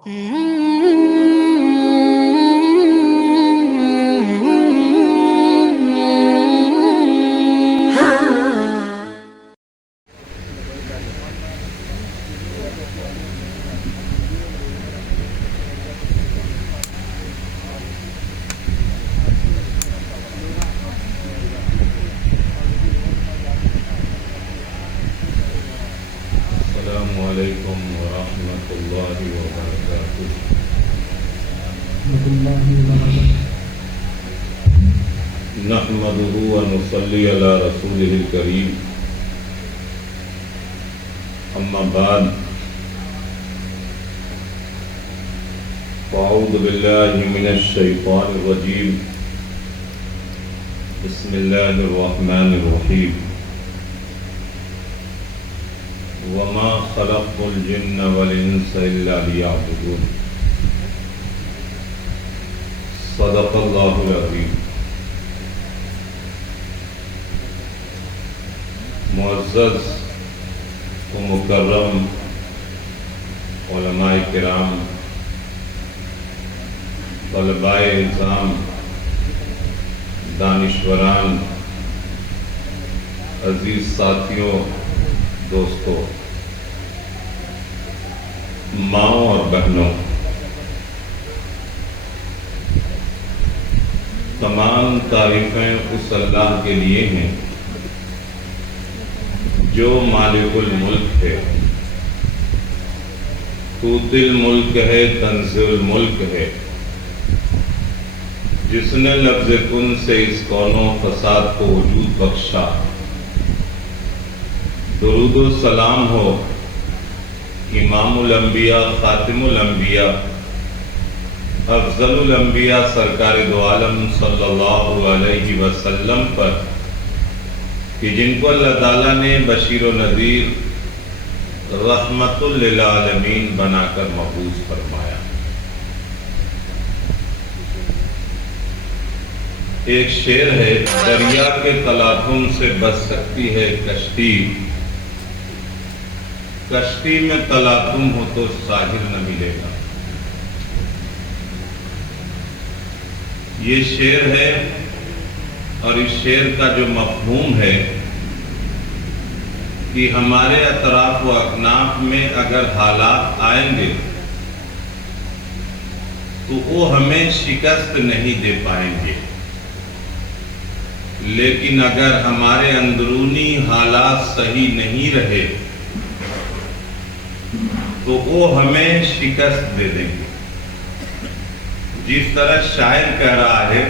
السلام علیکم ورحمۃ اللہ وبرکاتہ۔ نحمده ونصلی علی رسوله الکریم، اما بعد فاعوذ باللہ من الشیطان الرجیم، بسم اللہ الرحمن الرحیم، وما خلقت الجن والانس الا ليعبدون، صدق اللہ العظیم۔ معزز و مکرم علماء کرام، طلباء نظام، دانشوران، عزیز ساتھیوں، دوستوں، ماؤں اور بہنوں، تمام تعریفیں اس اللہ کے لیے ہیں جو مالک الملک ہے، توتی الملک ہے، تنزع الملک ہے، جس نے لفظ کن سے اس کون و فساد کو وجود بخشا۔ درود و سلام ہو امام الانبیاء، خاتم الانبیاء، افضل الانبیاء، سرکار دو عالم صلی اللہ علیہ وسلم پر، کہ جن کو اللہ تعالیٰ نے بشیر و نذیر، رحمت للعالمین بنا کر مبعوث فرمایا۔ ایک شعر ہے، دریا کے تلاطم سے بچ سکتی ہے کشتی، کشتی میں تلاطم ہو تو ساحل نہ ملے گا۔ یہ شعر ہے، اور اس شعر کا جو مفہوم ہے کہ ہمارے اطراف و اکناف میں اگر حالات آئیں گے تو وہ ہمیں شکست نہیں دے پائیں گے، لیکن اگر ہمارے اندرونی حالات صحیح نہیں رہے تو وہ ہمیں شکست دے دیں گے۔ جس طرح شاعر کہہ رہا ہے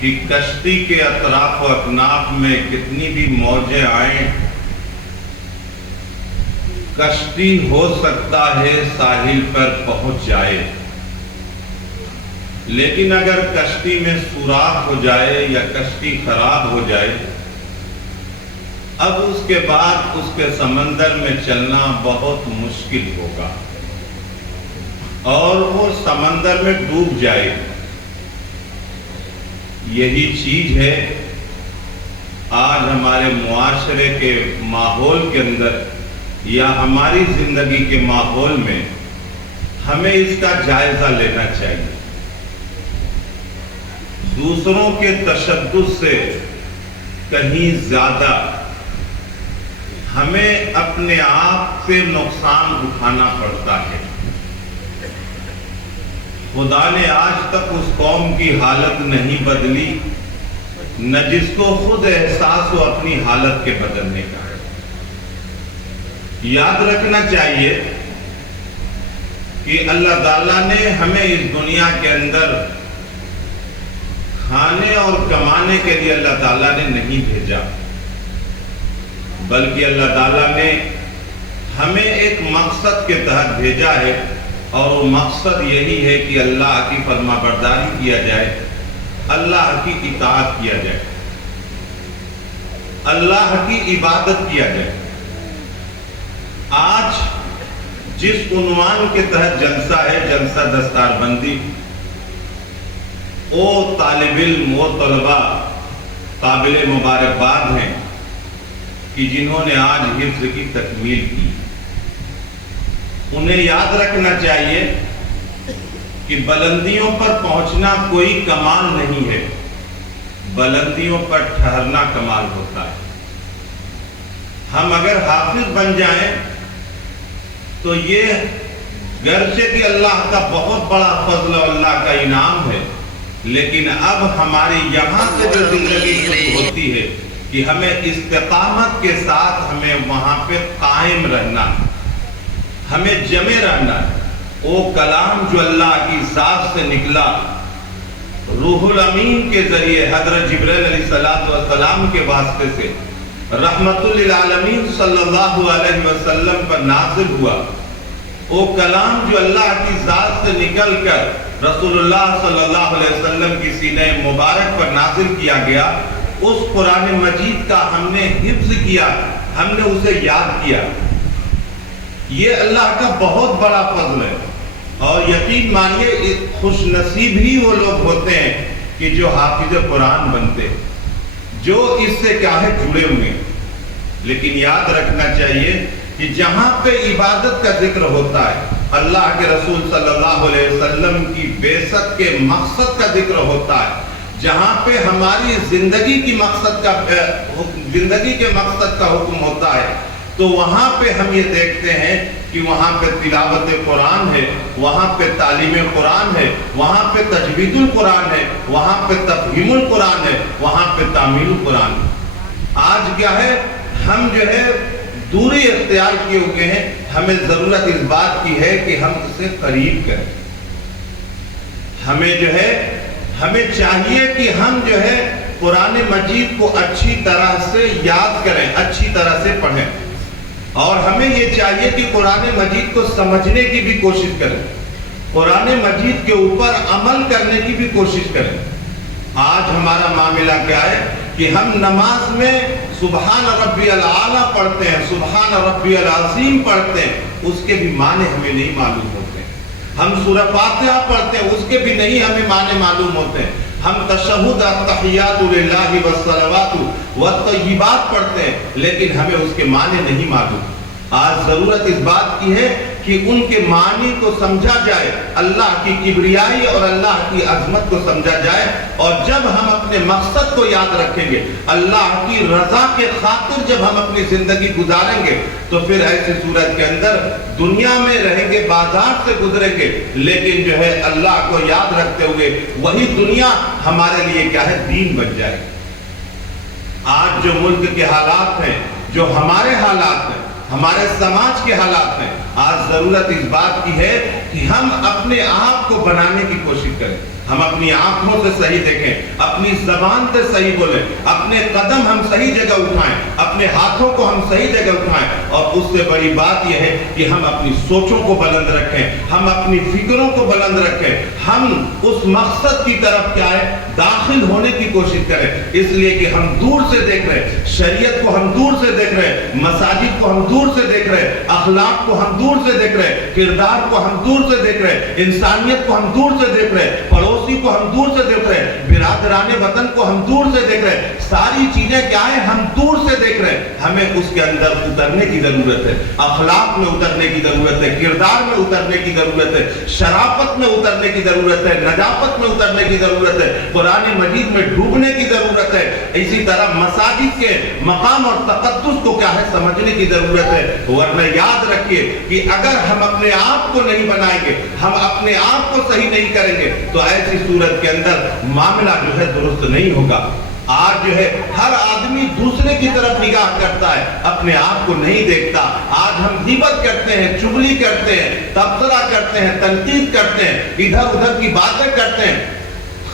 کہ کشتی کے اطراف و اکناف میں کتنی بھی موجیں آئیں، کشتی ہو سکتا ہے ساحل پر پہنچ جائے، لیکن اگر کشتی میں سوراخ ہو جائے یا کشتی خراب ہو جائے، اب اس کے بعد اس کے سمندر میں چلنا بہت مشکل ہوگا اور وہ سمندر میں ڈوب جائے۔ یہی چیز ہے آج ہمارے معاشرے کے ماحول کے اندر یا ہماری زندگی کے ماحول میں، ہمیں اس کا جائزہ لینا چاہیے۔ دوسروں کے تشدد سے کہیں زیادہ ہمیں اپنے آپ سے نقصان اٹھانا پڑتا ہے۔ خدا نے آج تک اس قوم کی حالت نہیں بدلی، نہ جس کو خود احساس ہو اپنی حالت کے بدلنے کا۔ یاد رکھنا چاہیے کہ اللہ تعالیٰ نے ہمیں اس دنیا کے اندر کھانے اور کمانے کے لیے اللہ تعالیٰ نے نہیں بھیجا، بلکہ اللہ تعالیٰ نے ہمیں ایک مقصد کے تحت بھیجا ہے، اور وہ مقصد یہی ہے کہ اللہ کی فرما برداری کیا جائے، اللہ کی اطاعت کیا جائے، اللہ کی عبادت کیا جائے۔ آج جس عنوان کے تحت جلسہ ہے، جلسہ دستار بندی، وہ طالب علم، وہ طلباء قابل مبارکباد ہیں کہ جنہوں نے آج حفظ کی تکمیل کی۔ انہیں یاد رکھنا چاہیے کہ بلندیوں پر پہنچنا کوئی کمال نہیں ہے، بلندیوں پر ٹھہرنا کمال ہوتا ہے۔ ہم اگر حافظ بن جائیں تو یہ گرچہ کہ اللہ کا بہت بڑا فضل و اللہ کا انعام ہے، لیکن اب ہماری یہاں سے جو زندگی شروع ہوتی ہے کہ ہمیں استقامت کے ساتھ ہمیں وہاں پہ قائم رہنا، ہمیں جمے رہنا۔ وہ کلام جو اللہ کی ذات سے نکلا روح الامین کے ذریعے حضرت جبرائیل علیہ السلام کے واسطے سے رحمت للعالمین صلی اللہ علیہ وسلم پر نازل ہوا، وہ کلام جو اللہ کی ذات سے نکل کر رسول اللہ صلی اللہ علیہ وسلم کی سینہ مبارک پر نازل کیا گیا، اس قرآن مجید کا ہم نے حفظ کیا، ہم نے اسے یاد کیا۔ یہ اللہ کا بہت بڑا فضل ہے، اور یقین مانیے خوش نصیب ہی وہ لوگ ہوتے ہیں کہ جو حافظ قرآن بنتے، جو اس سے کیا ہے جڑے ہوئے۔ لیکن یاد رکھنا چاہیے کہ جہاں پہ عبادت کا ذکر ہوتا ہے، اللہ کے رسول صلی اللہ علیہ وسلم کی بعثت کے مقصد کا ذکر ہوتا ہے، جہاں پہ ہماری زندگی کے مقصد کا حکم ہوتا ہے، تو وہاں پہ ہم یہ دیکھتے ہیں کہ وہاں پہ تلاوت قرآن ہے، وہاں پہ تعلیم قرآن ہے، وہاں پہ تجوید القرآن ہے، وہاں پہ تفہیم القرآن ہے، وہاں پہ تعمیل القرآن ہے۔ آج کیا ہے، ہم جو ہے دوری اختیار کیے ہوئے ہیں، ہمیں ضرورت اس بات کی ہے کہ ہم اسے قریب کریں۔ ہمیں چاہیے کہ ہم جو ہے قرآن مجید کو اچھی طرح سے یاد کریں، اچھی طرح سے پڑھیں، اور ہمیں یہ چاہیے کہ قرآن مجید کو سمجھنے کی بھی کوشش کریں، قرآن مجید کے اوپر عمل کرنے کی بھی کوشش کریں۔ آج ہمارا معاملہ کیا ہے کہ ہم نماز میں سبحان ربی الاعلیٰ پڑھتے ہیں، سبحان ربی العظیم پڑھتے ہیں، اس کے بھی معنی ہمیں نہیں معلوم ہوتے ہیں۔ ہم سورہ فاتحہ پڑھتے ہیں، اس کے بھی نہیں ہمیں معنی معلوم ہوتے ہیں۔ ہم تشہد التحیات للہ والصلوات والطیبات پڑھتے ہیں، لیکن ہمیں اس کے معنی نہیں معلوم۔ آج ضرورت اس بات کی ہے کہ ان کے معنی کو سمجھا جائے، اللہ کی کبریائی اور اللہ کی عظمت کو سمجھا جائے، اور جب ہم اپنے مقصد کو یاد رکھیں گے، اللہ کی رضا کے خاطر جب ہم اپنی زندگی گزاریں گے، تو پھر ایسی صورت کے اندر دنیا میں رہیں گے، بازار سے گزریں گے، لیکن جو ہے اللہ کو یاد رکھتے ہوئے وہی دنیا ہمارے لیے کیا ہے، دین بن جائے۔ آج جو ملک کے حالات ہیں، جو ہمارے حالات ہیں، ہمارے سماج کے حالات ہیں، آج ضرورت اس بات کی ہے کہ ہم اپنے آپ کو بنانے کی کوشش کریں، ہم اپنی آنکھوں سے صحیح دیکھیں، اپنی زبان سے صحیح بولیں، اپنے قدم ہم صحیح جگہ اٹھائیں، اپنے ہاتھوں کو ہم صحیح جگہ اٹھائیں، اور اس سے بڑی بات یہ ہے کہ ہم اپنی سوچوں کو بلند رکھیں، ہم اپنی فکروں کو بلند رکھیں، ہم اس مقصد کی طرف کیا ہے، داخل ہونے کی کوشش کریں۔ اس لیے کہ ہم دور سے دیکھ رہے ہیں، شریعت کو ہم دور سے دیکھ رہے ہیں، مساجد کو ہم دور سے دیکھ رہے ہیں، اخلاق کو ہم دور سے دیکھ رہے ہیں، کردار کو ہم دور سے دیکھ رہے ہیں، انسانیت کو ہم دور سے دیکھ رہے ہیں، پڑوسی کو ہم دور سے دیکھ رہے ہیں، برادران وطن کو ہم دور سے دیکھ رہے ہیں، ساری چیزیں کیا ہیں، ہم دور سے دیکھ رہے ہیں۔ ہمیں اس کے اندر اترنے کی ضرورت ہے، اخلاق میں اترنے کی ضرورت ہے، کردار میں اترنے کی ضرورت ہے، شرافت میں اترنے کی ضرورت ہے، نجافت میں اترنے کی ضرورت ہے، قرآن مجید میں ڈوبنے کی ضرورت ہے۔ اسی طرح مساجد کے مقام اور تقدس کو کیا ہے، سمجھنے کی ضرورت ہے۔ ورنہ یاد رکھیے کہ اگر ہم اپنے آپ کو نہیں بنائیں گے، ہم اپنے آپ کو صحیح نہیں کریں گے، تو ایسی صورت کے اندر معاملہ جو ہے درست نہیں ہوگا۔ آج جو ہے ہر آدمی دوسرے کی طرف نگاہ کرتا ہے، اپنے آپ کو نہیں دیکھتا۔ آج ہم غیبت کرتے ہیں، چغلی کرتے ہیں، تبصرہ کرتے ہیں، تنقید کرتے ہیں، ادھر ادھر کی باتیں کرتے ہیں،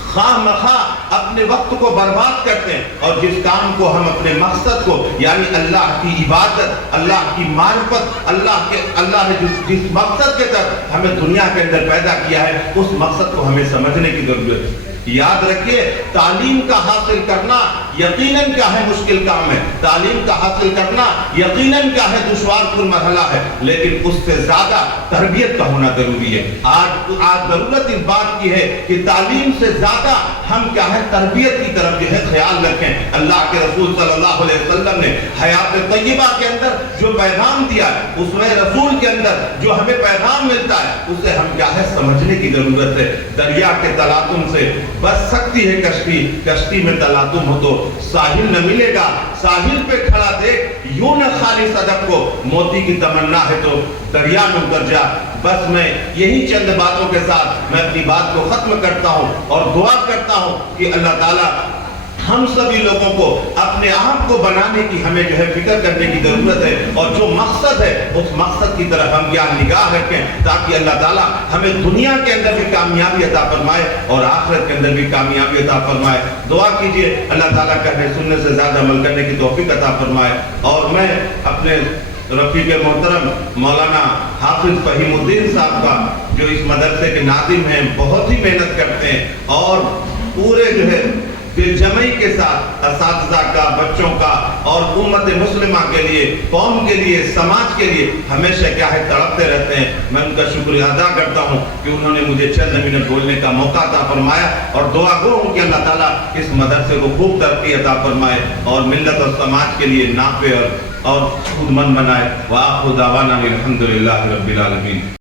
خواہ مخواہ اپنے وقت کو برباد کرتے ہیں، اور جس کام کو ہم اپنے مقصد کو یعنی اللہ کی عبادت، اللہ کی معرفت، اللہ نے جس مقصد کے تحت ہمیں دنیا کے اندر پیدا کیا ہے، اس مقصد کو ہمیں سمجھنے کی ضرورت ہے۔ یاد رکھیے تعلیم کا حاصل کرنا یقیناً کیا ہے مشکل کام ہے، تعلیم کا حاصل کرنا یقیناً کیا ہے دشوار کن مرحلہ ہے، لیکن اس سے زیادہ تربیت کا ہونا ضروری ہے۔ آج ضرورت اس بات کی ہے کہ تعلیم سے زیادہ ہم کیا ہے تربیت کی طرف جو ہے خیال رکھیں۔ اللہ کے رسول صلی اللہ علیہ وسلم نے حیات طیبہ کے اندر جو پیغام دیا ہے، اس میں رسول کے اندر جو ہمیں پیغام ملتا ہے اسے ہم کیا ہے سمجھنے کی ضرورت ہے۔ دریا کے تلاطم سے بچ سکتی ہے کشتی، کشتی میں تلاطم ہو تو ساحل نہ ملے گا، ساحل پہ کھڑا دیکھ یوں نہ خالی صدف کو، موتی کی تمنا ہے تو دریا میں اتر جا۔ بس میں یہی چند باتوں کے ساتھ میں اپنی بات کو ختم کرتا ہوں اور دعا کرتا ہوں کہ اللہ تعالیٰ ہم سبھی لوگوں کو اپنے آپ کو بنانے کی ہمیں جو ہے فکر کرنے کی ضرورت ہے، اور جو مقصد ہے اس مقصد کی طرف ہم کیا نگاہ رکھیں تاکہ اللہ تعالیٰ ہمیں دنیا کے اندر بھی کامیابی عطا فرمائے اور آخرت کے اندر بھی کامیابی عطا فرمائے۔ دعا کیجئے اللہ تعالیٰ کہنے سننے سے زیادہ عمل کرنے کی توفیق عطا فرمائے۔ اور میں اپنے رفیق محترم مولانا حافظ فہیم الدین صاحب کا جو اس مدرسے کے ناظم ہیں، بہت ہی محنت کرتے ہیں اور پورے جو ہے دل جمعی کے ساتھ اساتذہ کا، بچوں کا اور امت مسلمہ کے لیے، قوم کے لیے، سماج کے لیے ہمیشہ کیا ہے تڑپتے رہتے ہیں۔ میں ان کا شکریہ ادا کرتا ہوں کہ انہوں نے مجھے چند منٹ بولنے کا موقع عطا فرمایا، اور دعا گو ہوں کہ اللہ تعالیٰ اس مدرسے کو خوب ترقی عطا فرمائے اور ملت اور سماج کے لیے نافع اور خود مند بنائے۔ وآخر دعوانا الحمدللہ رب العالمین۔